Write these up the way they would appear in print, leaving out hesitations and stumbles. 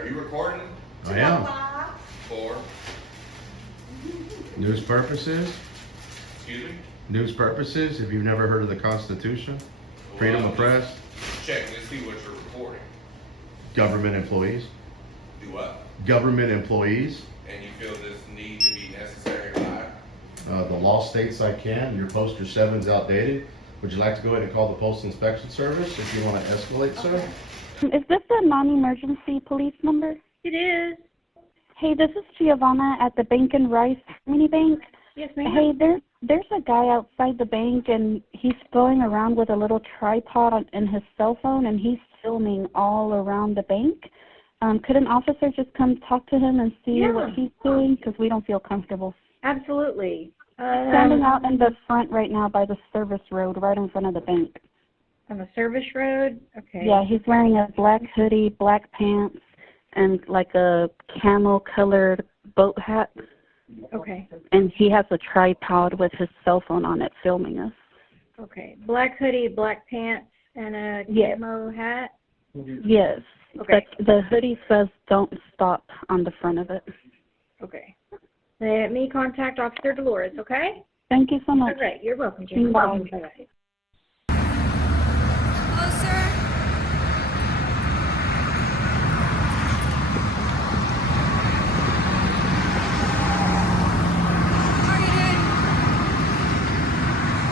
Are you recording? I am. For? News purposes? Excuse me? News purposes, if you've never heard of the Constitution, freedom of press, Checking to see what you're recording. government employees. Do what? Government employees. And you feel this need to be necessary? Why? The law states I can. Your poster 7's outdated. Would you like to go ahead and call the Post Inspection Service if you want to escalate, sir? Is this a non-emergency police number? It is. Hey, this is Giovanna at the Bank and Rice Mini Bank. Yes, ma'am. Hey, there's a guy outside the bank, and he's going around with a little tripod in his cell phone, and he's filming all around the bank. Could an officer just come talk to him and see what he's doing? Because we don't feel comfortable. Absolutely. Standing out in the front right now by the service road, right in front of the bank. On the service road? Okay. Yeah, he's wearing a black hoodie, black pants, and like a camel-colored boat hat. Okay. And he has a tripod with his cell phone on it filming us. Okay. Black hoodie, black pants, and a camo hat? Yes. Okay. But the hoodie says "Don't Stop" on the front of it. Okay. Let me contact Officer Dolores, okay? Thank you so much. All right. You're welcome, Jim. You're welcome. Bye-bye. Hello, sir.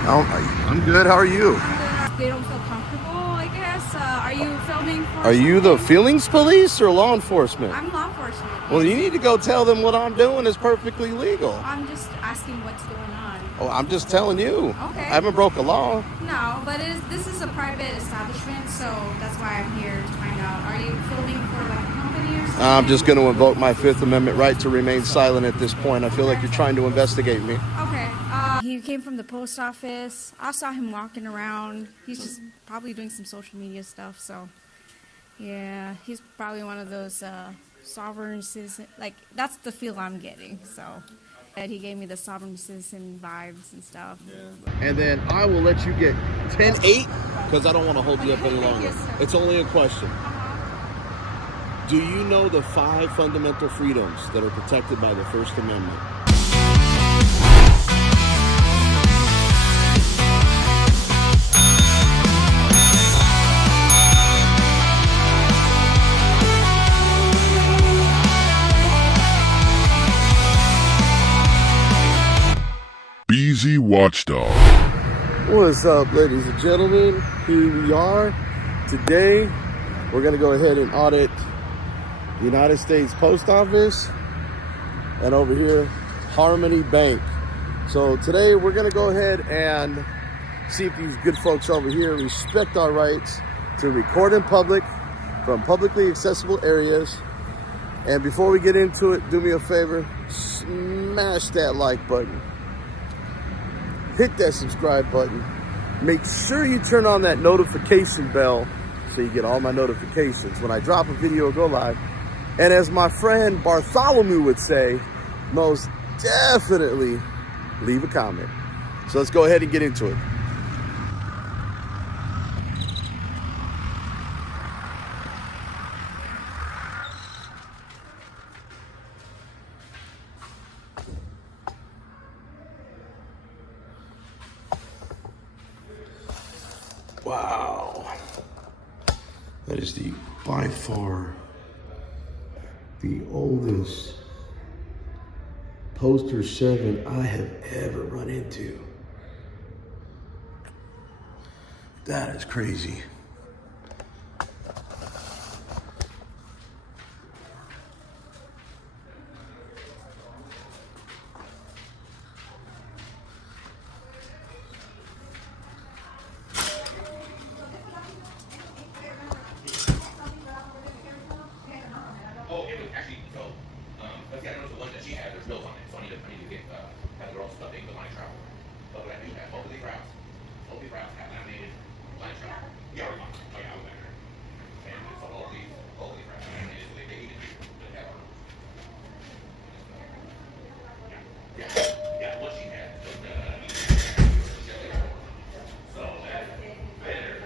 How are you doing? I'm good. How are you? I'm good. They don't feel comfortable, I guess. Are you filming for Are you the something? feelings police or law enforcement? I'm law enforcement. Well, you need to go tell them what I'm doing is perfectly legal. I'm just asking what's going on. Oh, I'm just telling you. Okay. I haven't broke a law. No, but this is a private establishment, so that's why I'm here to find out. Are you filming for like a company or something? I'm just going to invoke my Fifth Amendment right to remain silent at this point. I feel like you're trying to investigate me. Okay. He came from the post office. I saw him walking around. He's just probably doing some social media stuff. So, yeah, he's probably one of those sovereign citizen. Like, that's the feel I'm getting. So, and he gave me the sovereign citizen vibes and stuff. And then I will let you get 10-8 because I don't want to hold you up any longer. Yes, sir. It's only a question. Do you know the 5 fundamental freedoms that are protected by the First Amendment? BZ Watchdog. What's up, ladies and gentlemen? Here we are. Today, we're going to go ahead and audit the United States Post Office and over here, Harmony Bank. So today, we're going to go ahead and see if these good folks over here respect our rights to record in public from publicly accessible areas. And before we get into it, do me a favor, smash that like button. Hit that subscribe button. Make sure you turn on that notification bell so you get all my notifications when I drop a video or go live. And as my friend Bartholomew would say, most definitely leave a comment. So let's go ahead and get into it. Wow, that is by far the oldest poster 7 I have ever run into. That is crazy. Oh, it was actually so. Let's see, I noticed the one that she had, there's bills on it, so I need to get have their own stuff. They can line travel. But what I do have, both of these routes have laminated line travel. Yeah, oh yeah, I was there. And so both of these routes have laminated, so they even have our yeah, what she had. So that's better.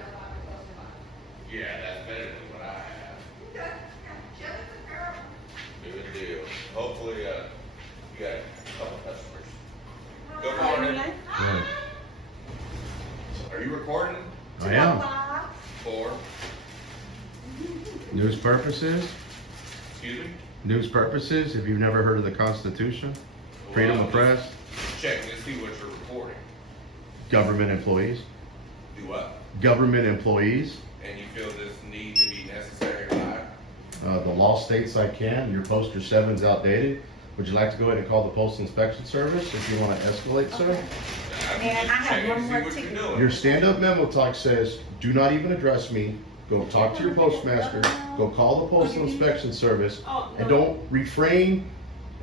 Yeah, that's better than what I have. hopefully, you got a couple customers. Good morning. Right. Are you recording? I am. For, News purposes? excuse me? News purposes, if you've never heard of the Constitution, freedom of press, Checking to see what you're reporting. government employees. Do what? Government employees. And you feel this need to be necessary or not? The law states I can. Your poster 7's outdated. Would you like to go ahead and call the Post Inspection Service if you want to escalate, sir? I'm And just I have checking to one see more what you're ticket. doing. Your stand-up memo talk says, do not even address me. Go talk to your postmaster. Go call the Postal Inspection Service. And don't refrain.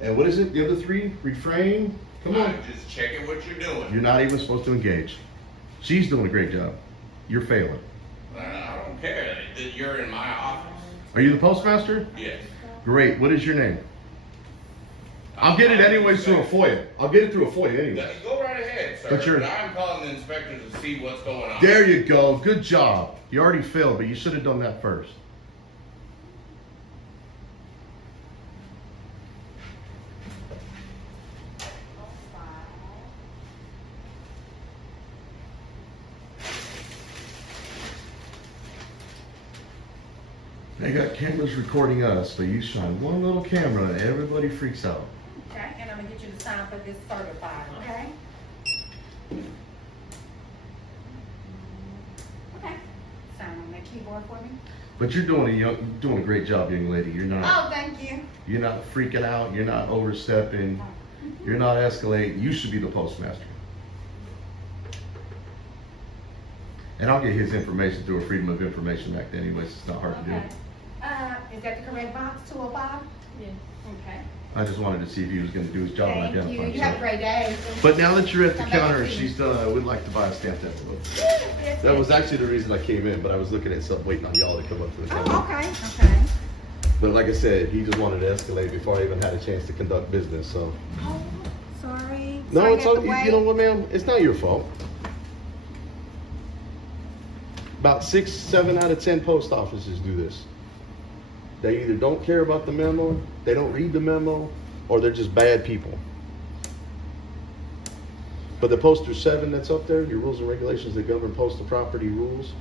And what is it? The other three? Refrain? Come on. I'm just checking what you're doing. You're not even supposed to engage. She's doing a great job. You're failing. I don't care that you're in my office. Are you the postmaster? Yes. Great. What is your name? I'll get it anyways through a FOIA. I'll get it through a FOIA anyway. Go right ahead, sir. But you're- I'm calling the inspector to see what's going on. There you go. Good job. You already failed, but you should have done that first. They got cameras recording us, but you shine one little camera and everybody freaks out. Okay, and I'm gonna get you to sign for this certified, okay? Okay, sign on that keyboard for me. But you're doing a great job, young lady. You're not Oh, thank you. You're not freaking out. You're not overstepping. You're not escalating. You should be the postmaster. And I'll get his information through a Freedom of Information Act anyways. It's not hard to do. Okay. Is that the correct box, 205? Yes. Okay. I just wanted to see if he was going to do his job and Thank you. identify You have a himself. great day. But now that you're at the Come back counter and and see she's done, I would like to buy a stamped envelope. Yes, That was yes. actually the reason I came in, but I was looking at something, waiting on y'all to come up to the counter. Oh, okay, okay. But like I said, he just wanted to escalate before I even had a chance to conduct business, so. Oh, sorry. No, Sorry it's I had all, to you wait. know what, ma'am? It's not your fault. About 6, 7 out of 10 post offices do this. They either don't care about the memo, they don't read the memo, or they're just bad people. But the poster 7 that's up there, your rules and regulations that govern postal property rules,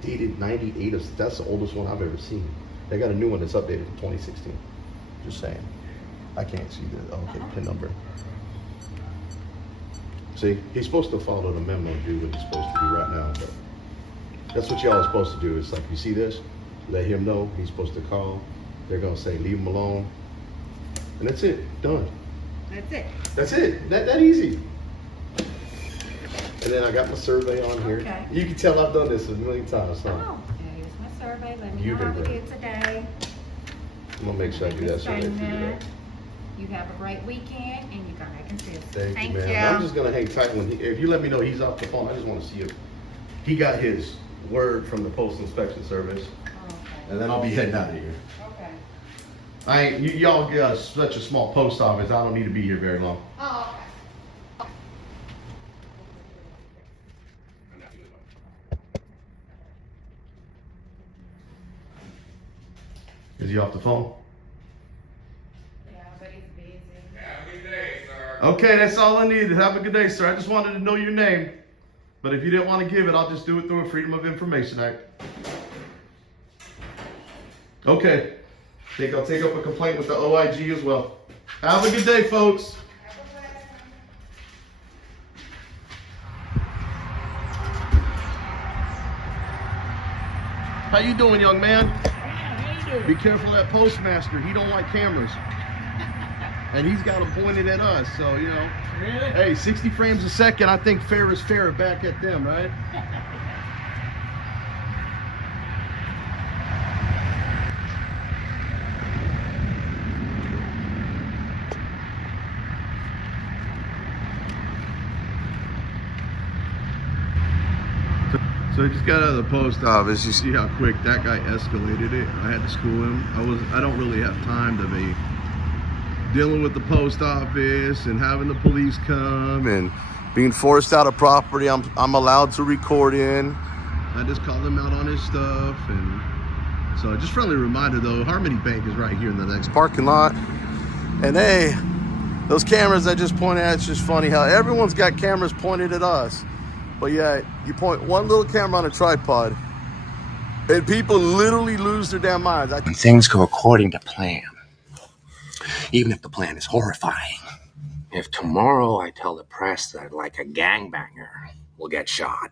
dated 98, that's the oldest one I've ever seen. They got a new one that's updated from 2016. Just saying. I can't see the, okay, pin number. See, he's supposed to follow the memo and do what he's supposed to do right now, but that's what y'all are supposed to do. It's like, you see this? Let him know he's supposed to call. They're gonna say, leave him alone. And that's it, done. That's it. That's it, that easy. And then I got my survey on here. Okay. You can tell I've done this a million times, huh? Oh, here's my survey. Let me You've know how been we great. did today. I'm gonna make sure I do that survey for you. though. You have a great weekend and you come back and see us. Thank you, man. I'm just gonna hang tight when if you let me know he's off the phone, I just wanna see if he got his word from the Postal Inspection Service, Okay. and then I'll be heading out of here. Okay. Y'all got such a small post office, I don't need to be here very long. Oh, okay. I'm not doing it. Is he off the phone? Yeah, but he's busy. Have a good day, sir. Okay, that's all I needed. Have a good day, sir. I just wanted to know your name. But if you didn't want to give it, I'll just do it through a Freedom of Information Act. Okay. I think I'll take up a complaint with the OIG as well. Have a good day, folks. How you doing, young man? Be careful of that postmaster. He don't like cameras. And he's got them pointed at us, so, you know. Really? Hey, 60 frames a second, I think fair is fair back at them, right? So I just got out of the post office. You see how quick that guy escalated it. I had to school him. I don't really have time to be dealing with the post office and having the police come and being forced out of property I'm allowed to record in. I just called him out on his stuff. And so just friendly reminder though, Harmony Bank is right here in the next parking lot. And hey, those cameras I just pointed at, it's just funny how everyone's got cameras pointed at us. But yet, you point one little camera on a tripod, and people literally lose their damn minds. When things go according to plan, even if the plan is horrifying, if tomorrow I tell the press that like a gangbanger will get shot,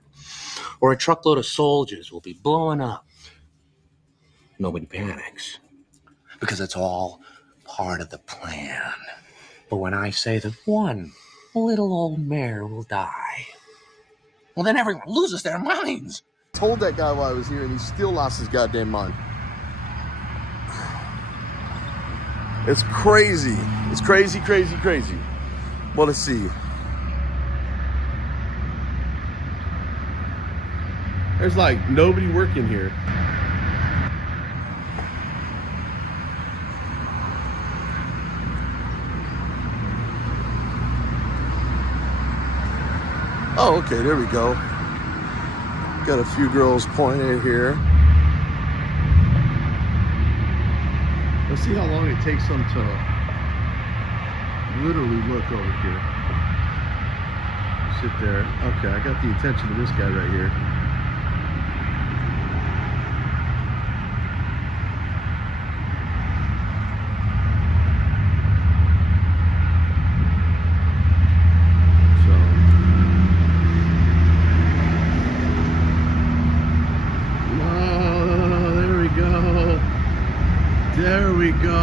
or a truckload of soldiers will be blowing up, nobody panics, because it's all part of the plan. But when I say that one little old mare will die, well, then everyone loses their minds. I told that guy while I was here, and he still lost his goddamn mind. It's crazy. It's crazy, crazy, crazy. Well, let's see. There's like nobody working here. Oh, okay, there we go. Got a few girls pointed here. Let's see how long it takes them to literally look over here. Sit there. Okay, I got the attention of this guy right here. There we go.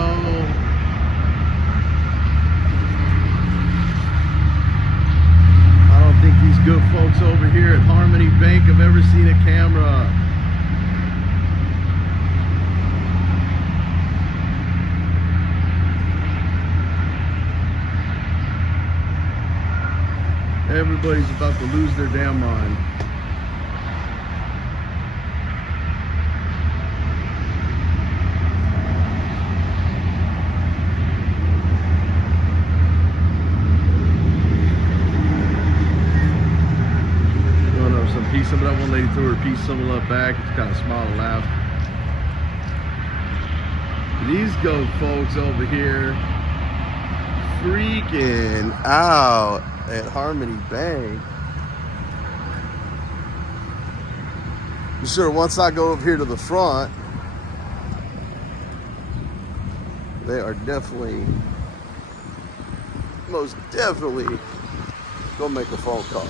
I don't think these good folks over here at Harmony Bank have ever seen a camera. Everybody's about to lose their damn mind. Some of that one lady threw her piece, some left back. Just kind of smiled and laughed. These go folks over here Freaking out at Harmony Bank. Sure, once I go over here to the front, they are definitely, most definitely, gonna make a phone call.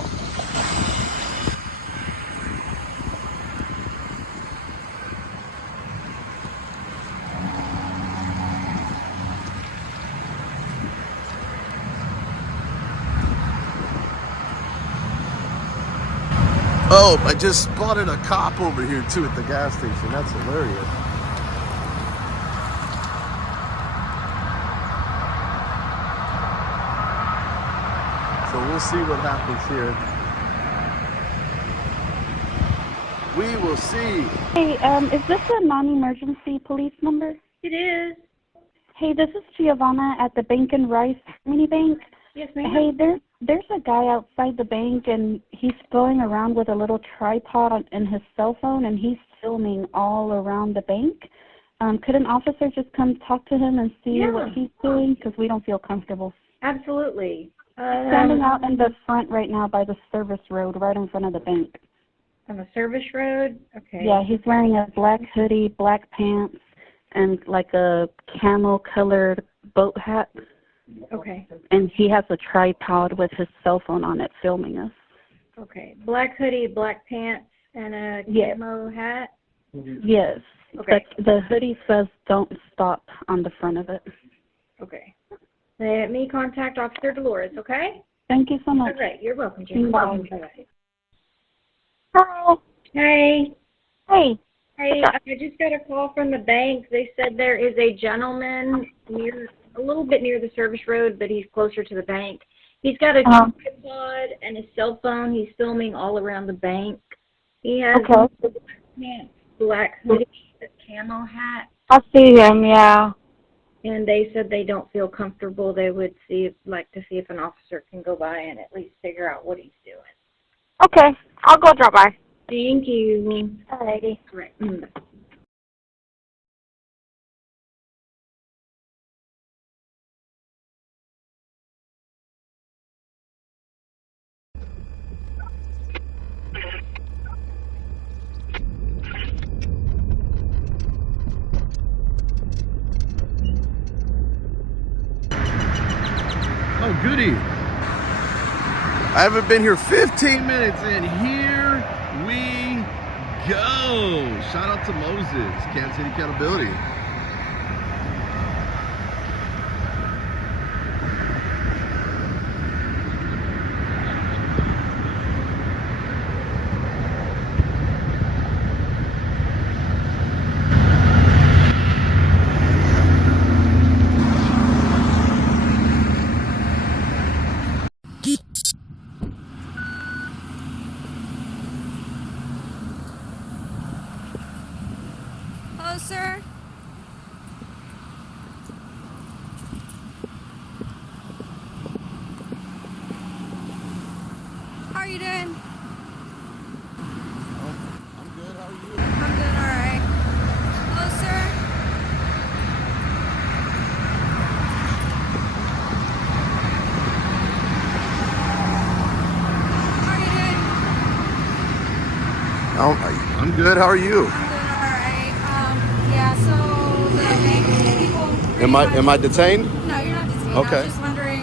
Oh, I just spotted a cop over here too at the gas station. That's hilarious. So we'll see what happens here. We will see. Hey, is this a non-emergency police number? It is. Hey, this is Giovanna at the Bank and Rice Harmony Bank. Yes, ma'am. Hey, there's a guy outside the bank, and he's going around with a little tripod in his cell phone, and he's filming all around the bank. Could an officer just come talk to him and see what he's doing? Because we don't feel comfortable. Absolutely. Standing out in the front right now by the service road, right in front of the bank. On the service road? Okay. Yeah, he's wearing a black hoodie, black pants, and like a camel-colored boat hat. Okay. And he has a tripod with his cell phone on it filming us. Okay. Black hoodie, black pants, and a camo hat? Yes. Okay. But the hoodie says "Don't Stop" on the front of it. Okay. Let me contact Officer Dolores, okay? Thank you so much. All right. You're welcome, Jen. Bye. Hello. Hey. Hey. Hey, I just got a call from the bank. They said there is a gentleman a little bit near the service road, but he's closer to the bank. He's got a tripod and a cell phone. He's filming all around the bank. He has black hoodie, a camo hat. I see him, yeah. And they said they don't feel comfortable. They would like to see if an officer can go by and at least figure out what he's doing. Okay, I'll go drop by. Thank you. Alrighty. All right. Oh, goody. I haven't been here 15 minutes, and here we go. Shout out to Moses, Kansas City Accountability. Hello, sir. How are you doing? I'm good, how are you? I'm doing all right. Hello, sir. How are you doing? I'm good, how are you? I'm doing all right. Yeah. So the bank people. Am I detained? No, you're not detained. Okay. I was just wondering.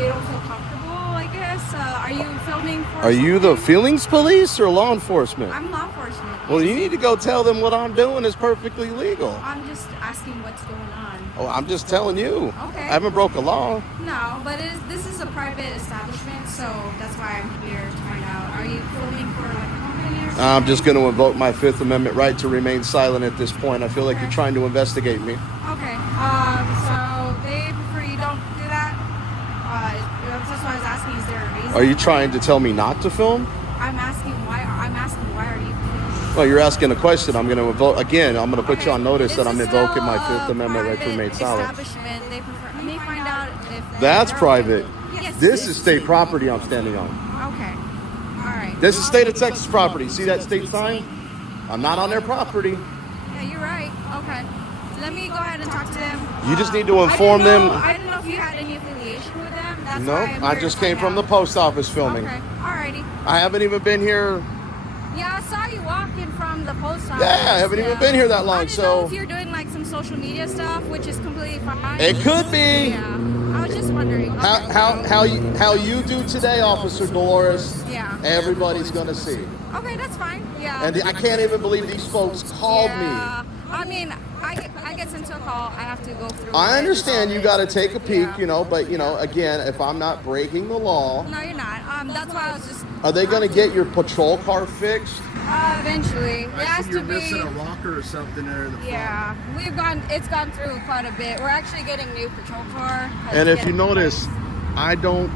They don't feel comfortable, I guess. Are you filming for? Are you the something? feelings police or law enforcement? I'm law enforcement. Well, you need to go tell them what I'm doing is perfectly legal. I'm just asking what's going on. Oh, I'm just telling you. Okay. I haven't broke a law. No, but this is a private establishment, so that's why I'm here to find out. Are you filming for like a company or something? I'm just going to invoke my Fifth Amendment right to remain silent at this point. I feel like you're trying to investigate me. Okay. So they prefer you don't do that. That's why I was asking. Is there a reason? Are you trying to tell me not to film? I'm asking why. I'm asking why are you filming? Well, you're asking a question. I'm going to invoke again. I'm going to put you on notice that This I'm is invoking my still a Fifth Amendment right to private remain silent. Establishment. They prefer. Let me find out if That's they're private. Okay. Yes. This is state property I'm standing on. Okay. All right. This is state of Texas property. See that state sign? I'm not on their property. Yeah, you're right. Okay. Let me go ahead and talk to them. You just need to inform them. I didn't know if you had any affiliation with them. That's No, why I'm I here just to came find from the out. post office filming. Okay. Alrighty. I haven't even been here. Yeah, I saw you walking from the post office. Yeah, I haven't even been here that long, I didn't so- know if you're doing like some social media stuff, which is completely fine. It could be. Yeah. I was just wondering. How you do today, Officer Dolores? Yeah. Everybody's gonna see. Okay, that's fine. Yeah. And I can't even believe these folks called me. Yeah. I mean, I get sent to a call. I have to go through. I understand you got to take a peek, Yeah. but again, if I'm not breaking the law, No, you're not. That's why I was just. are they gonna get your patrol car fixed? Eventually, it has to be. rocker or something there in the Yeah, it's gone through quite a bit. We're actually getting new patrol car. And if you notice, I don't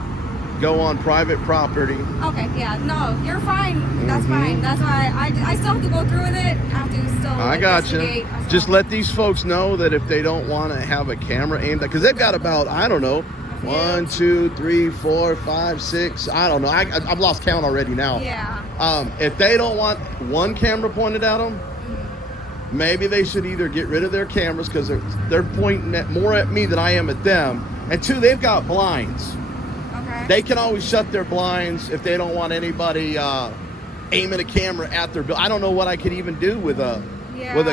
go on private property. Okay, yeah, no, you're fine. That's fine. That's why I still have to go through with it. I have to still. I got you. investigate. Just let these folks know that if they don't want to have a camera aimed at, because they've got about, I don't know, 1, 2, 3, 4, 5, 6. I don't know. I've lost count already now. Yeah. If they don't want one camera pointed at them, maybe they should either get rid of their cameras because they're pointing more at me than I am at them. And 2, they've got blinds. Okay. They can always shut their blinds if they don't want anybody aiming a camera at their bill. I don't know what I could even do with a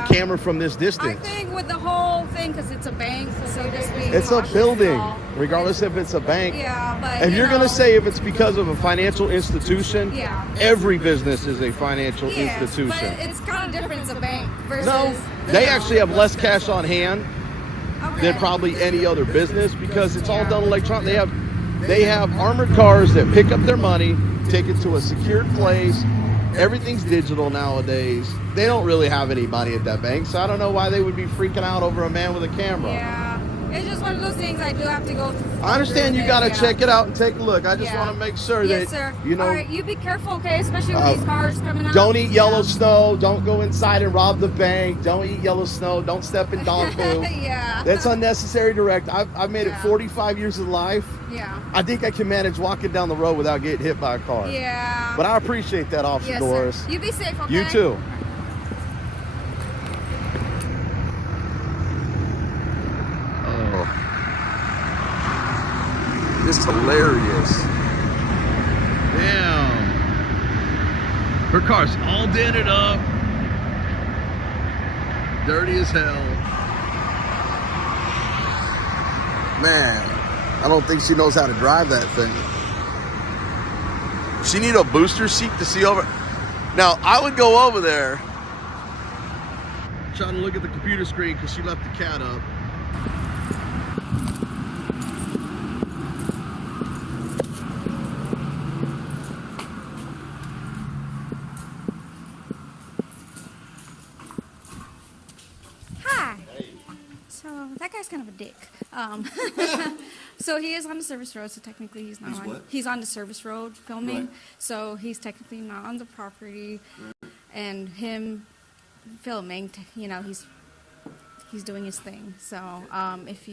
camera from this I distance. think with the whole thing, because it's a bank, so just being It's a cautious building, is all. regardless if it's a bank. Yeah, but And you you're know, going to say if it's because of a financial institution, Yeah. every business is a financial yeah, institution. but it's kind of different as a bank versus. No, they actually have less cash on hand Okay. than probably any other business because it's all done electronic. They have armored cars that pick up their money, take it to a secured place. Everything's digital nowadays. They don't really have anybody at that bank, so I don't know why they would be freaking out over a man with a camera. Yeah, it's just one of those things I do have to go through. I understand you got to Yeah. check it out and take a look. I just Yeah. want to make sure Yes, that, sir. you know, All right, you be careful, okay? Especially with these cars coming out. don't eat yellow snow. Don't go inside and rob the bank. Don't eat yellow snow. Don't step in dog poo. Yeah. That's unnecessary direct. I've made it Yeah. 45 years of life. Yeah. I think I can manage walking down the road without getting hit by a car. Yeah. But I appreciate that, Officer Yes, Doris. sir. You be safe, okay? You too. Oh. Just hilarious. Damn. Her car's all dented up. Dirty as hell. Man. I don't think she knows how to drive that thing. She need a booster seat to see over. Now, I would go over there. Trying to look at the computer screen because she left the cat up. Hi. So that guy's kind of a dick. So he is on the service road, so technically he's not on. He's on the service road filming, Right. so he's technically not on the property. And him filming, you know, he's doing his thing. So if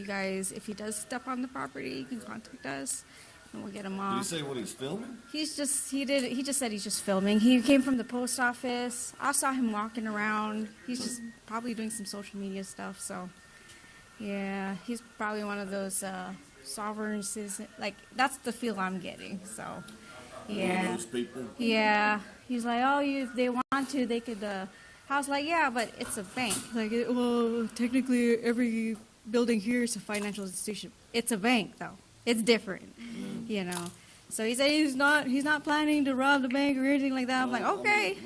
he does step on the property, you can contact us and we'll get him off. Did you say what he's filming? He just said he's just filming. He came from the post office. I saw him walking around. He's just probably doing some social media stuff. So yeah, he's probably one of those sovereign citizen. Like that's the feel I'm getting. So yeah, One of those people. yeah. He's like, oh, if they want to, they could. I was like, yeah, but it's a bank. Like, well, technically, every building here is a financial institution. It's a bank, though. It's different, you know. So he said he's not planning to rob the bank or anything like that. I'm like, okay.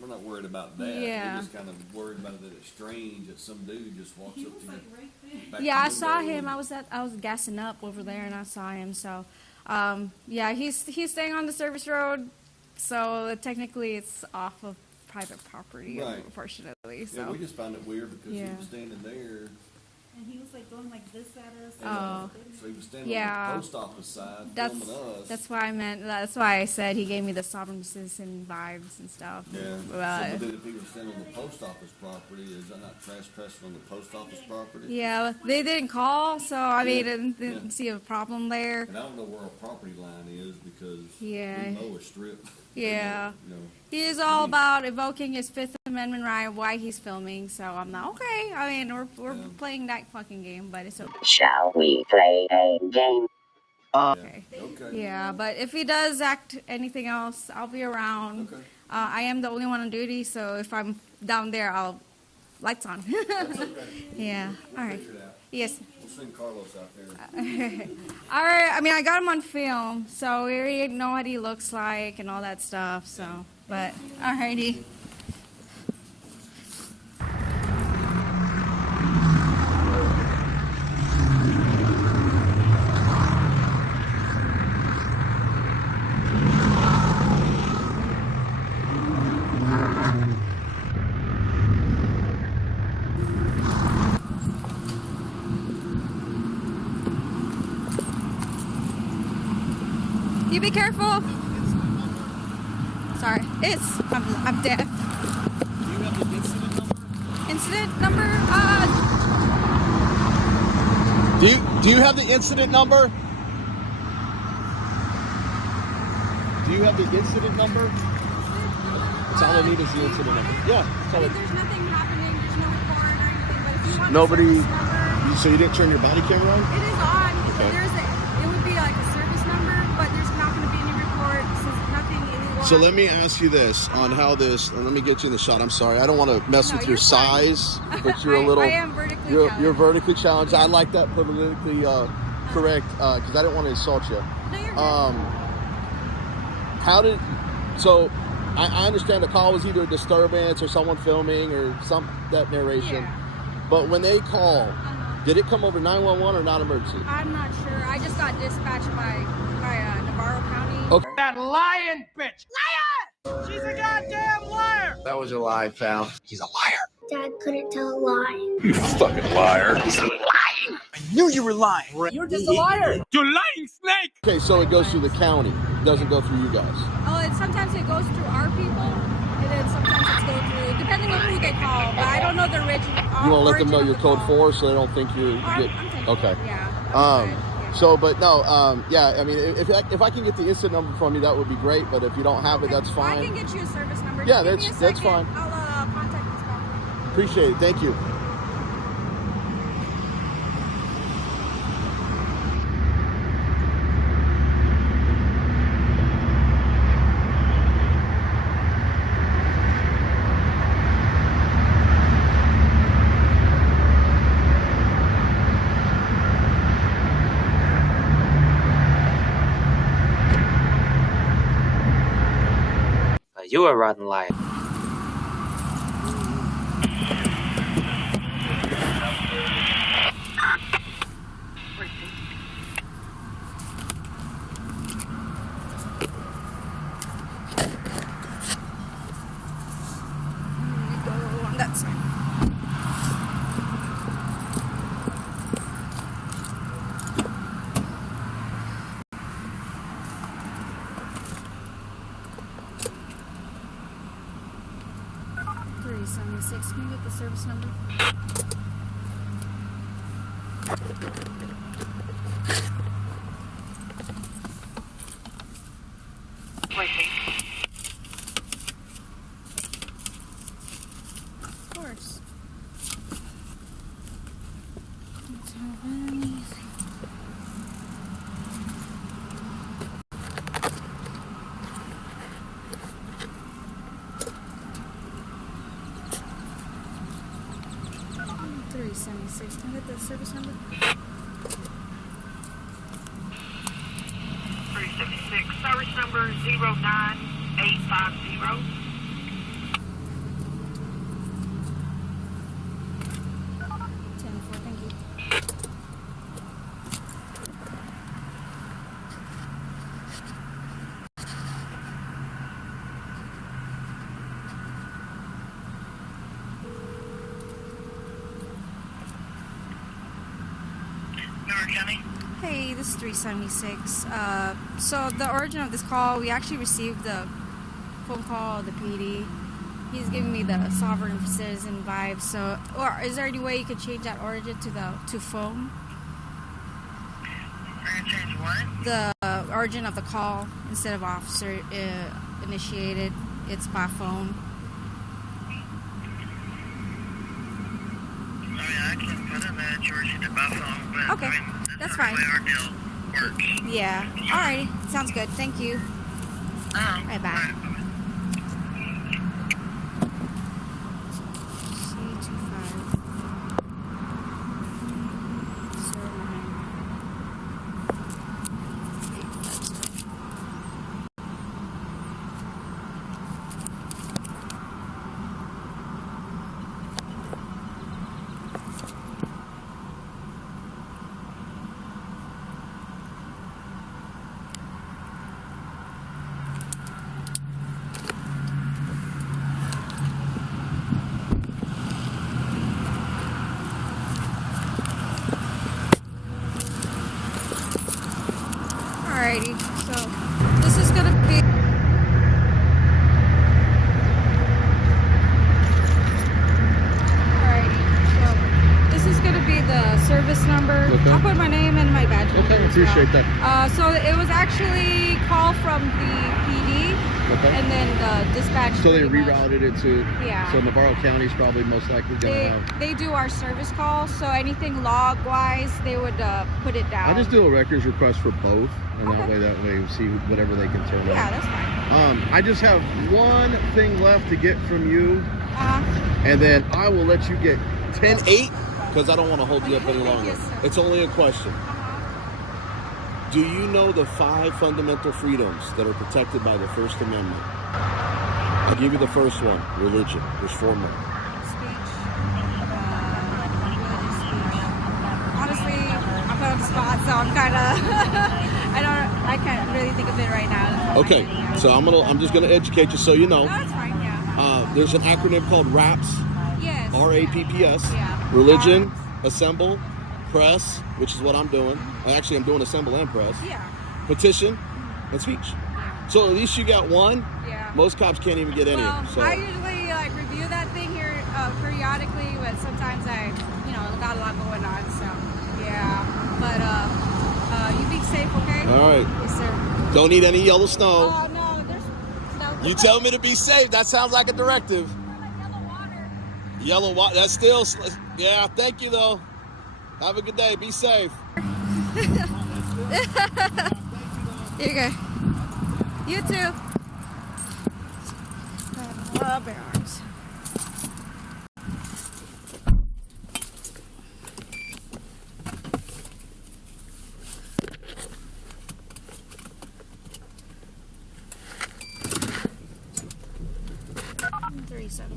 We're not worried about that. Yeah. We're just kind of worried about it that it's strange that some dude just walks up to you. Yeah, I saw him. I was gassing up over there, and I saw him. So, yeah, he's staying on the service road. So technically, it's off of private property, Right. unfortunately. So Yeah, we just found it weird because he Yeah. was standing there. And he was like going like this at us. Oh. So he was standing Yeah. on the post office side that's filming us. that's why I meant. That's why I said he gave me the sovereign citizen vibes and stuff. Yeah. But, So if he was standing on the post office property, is that not trespassing on the post office property? yeah, they didn't call, so I mean, didn't see a problem there. And I don't know where our property line is because Yeah. we mow a strip. Yeah. You know, He is all about evoking his Fifth Amendment right why he's filming. So I'm like, okay. I mean, we're playing that fucking game, but it's okay. Shall we play a game? Okay. Okay. Yeah, but if he does act anything else, I'll be around. Okay. I am the only one on duty, so if I'm down there, I'll lights on. That's okay. Yeah. We'll All right. figure it out. Yes. We'll send Carlos out there. All right. I mean, I got him on film, so we already know what he looks like and all that stuff. So, but alrighty. You be careful. Sorry, I'm deaf. Do you have the incident number? Incident number? Do you have the incident number? Do you have the incident number? That's all I need is the incident number. Yeah. That's all There's nothing happening. There's no report or anything. But if you want Nobody. the service number, So you didn't turn your body camera on? it is on. Okay. It would be like a service number, but there's not going to be any report. Nothing illegal. So let me ask you this on how this, and let me get you in the shot. I'm sorry, I don't want to mess with your you're fine. size, but you're a little. I am vertically You're challenged. vertically challenged. I like that politically correct because I didn't want to insult you. No, you're good. How did? So I understand the call was either a disturbance or someone filming or that narration. Yeah. But when they call, did it come over 911 or not emergency? I'm not sure. I just got dispatched by Navarro County. Okay. That lying bitch! She's a goddamn liar! That was a lie, pal. He's a liar. Dad couldn't tell a lie. You fucking liar. I knew you were lying. You're just a liar! You lying snake! Okay, so it goes through the county. It doesn't go through you guys. Sometimes it goes through our people, and then sometimes it's go through, depending on who they call. But I don't know the original. You want to let them know origin your of the code call. 4 so they don't think you I'm get. thankful. Okay. Yeah. So, but no, yeah, I mean, if I can get the instant number from you, that would be great. But if you don't have it, that's fine. I can get you a service number. Yeah, Just give me a that's second. fine. I'll contact this property. Appreciate it. Thank you. You a rotten liar. Go on that side. Can you get the service number? Of course. Let's have anything. $3.76. Can I get the service number? 376. Service number 09850. 10-4, thank you. Hey, this is 376. So the origin of this call, we actually received the phone call, the PD. He's giving me the sovereign citizen vibe. So, or is there any way you could change that origin to phone? Change what? The origin of the call, instead of officer initiated, it's by phone. I can put in that you received it by phone, but okay, that's fine. The way our deal works. Yeah. Alrighty. Sounds good. Thank you. Bye bye. Alrighty, so this is gonna be the service number. Okay. I'll put my name and my badge number. Okay, appreciate that. So it was actually call from the PD, and then the dispatch. So they rerouted it to. Yeah. So Navarro County is probably most likely going to have. They do our service calls, so anything log wise, they would put it down. I just do a records request for both, and that way we see whatever they can turn. Yeah, that's fine. I just have one thing left to get from you, and then I will let you get 10-8 because I don't want to hold you up any longer. It's only a question. Do you know the 5 fundamental freedoms that are protected by the First Amendment? I'll give you the first one, religion. There's 4 more. Honestly, I'm put on the spot, so I'm kind of, I can't really think of it right now. Okay, so I'm just gonna educate you so you know. No, that's fine, yeah. There's an acronym called RAPS. Yes. RAPPS. Yeah. Religion, assemble, press, which is what I'm doing. Actually, I'm doing assemble and press. Yeah. Petition, and speech. Yeah. So at least you got one. Yeah. Most cops can't even get any of them. So. I usually review that thing here periodically, but sometimes I, got a lot going on. So yeah. But you be safe, okay? All right. Yes, sir. Don't need any yellow snow. Oh no, there's no. You tell me to be safe. That sounds like a directive. Yellow water. That's still. Yeah. Thank you though. Have a good day. Be safe. Here you go. You too. I love arms.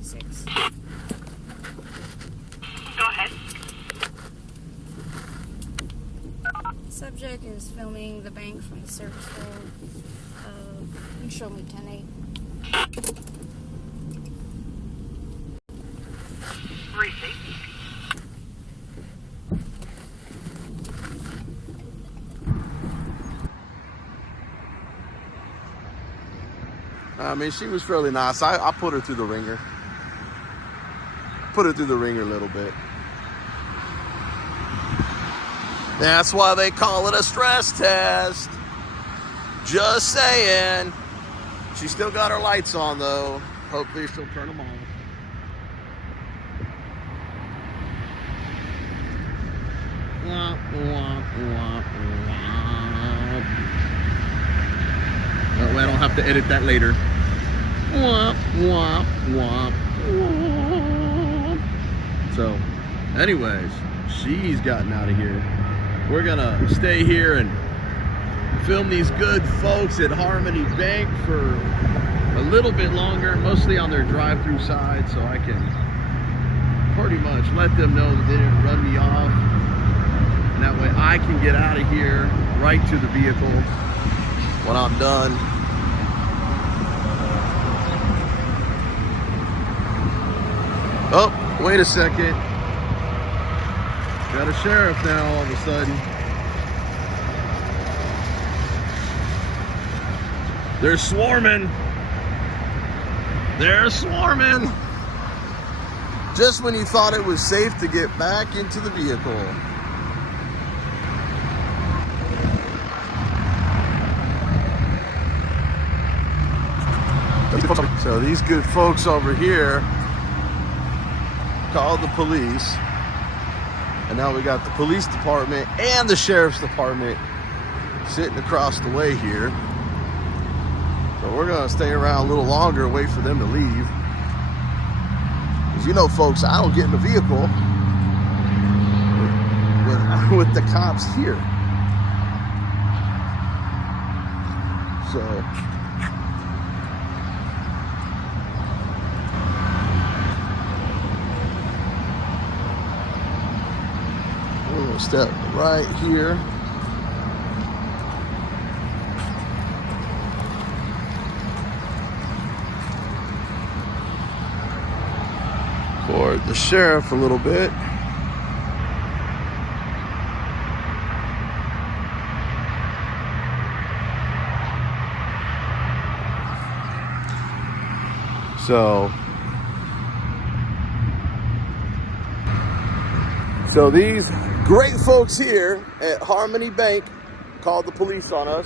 26. Go ahead. Subject is filming the bank from the service road. You show me 10-8. Receipt. I mean, she was fairly nice. I put her through the ringer. Put her through the ringer a little bit. That's why they call it a stress test. Just saying. She still got her lights on, though. Hopefully she'll turn them on. Womp, womp, womp, womp. Oh, I don't have to edit that later. Womp, womp, womp, womp. So, anyways, she's gotten out of here. We're gonna stay here and film these good folks at Harmony Bank for a little bit longer, mostly on their drive-through side, so I can pretty much let them know that they didn't run me off. And that way I can get out of here right to the vehicle when I'm done. Oh, wait a second. Got a sheriff now all of a sudden. They're swarming. They're swarming. Just when you thought it was safe to get back into the vehicle. So these good folks over here called the police. And now we got the police department and the sheriff's department sitting across the way here. So we're gonna stay around a little longer, wait for them to leave. Because you know, folks, I don't get in the vehicle with the cops here. So we're gonna step right here. For the sheriff a little bit. So these great folks here at Harmony Bank called the police on us.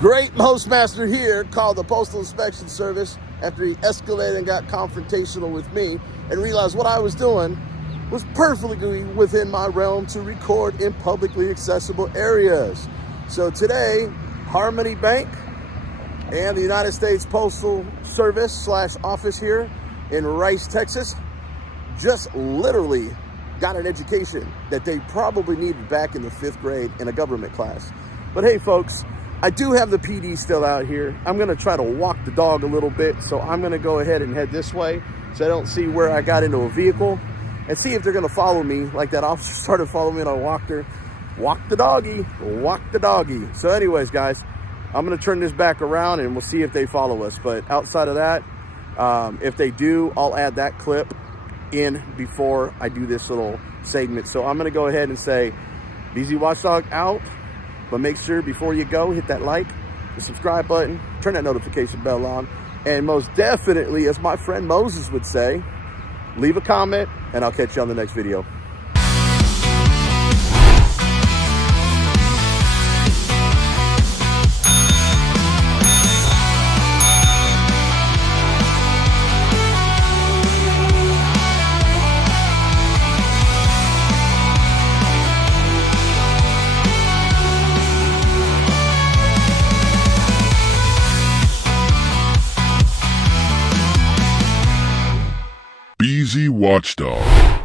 Great Postmaster here called the Postal Inspection Service after he escalated and got confrontational with me and realized what I was doing was perfectly within my realm to record in publicly accessible areas. So today, Harmony Bank and the United States Postal Service / office here in Rice, Texas, just literally got an education that they probably needed back in the 5th grade in a government class. But hey, folks, I do have the PD still out here. I'm gonna try to walk the dog a little bit, so I'm gonna go ahead and head this way so I don't see where I got into a vehicle and see if they're gonna follow me like that officer started following me and I walked her. Walk the doggy, walk the doggy. So anyways, guys, I'm gonna turn this back around and we'll see if they follow us. But outside of that, if they do, I'll add that clip in before I do this little segment. So I'm gonna go ahead and say, BZ Watchdog out, but make sure before you go, hit that like, the subscribe button, turn that notification bell on, and most definitely, as my friend Moses would say, leave a comment, and I'll catch you on the next video. BZ Watchdog.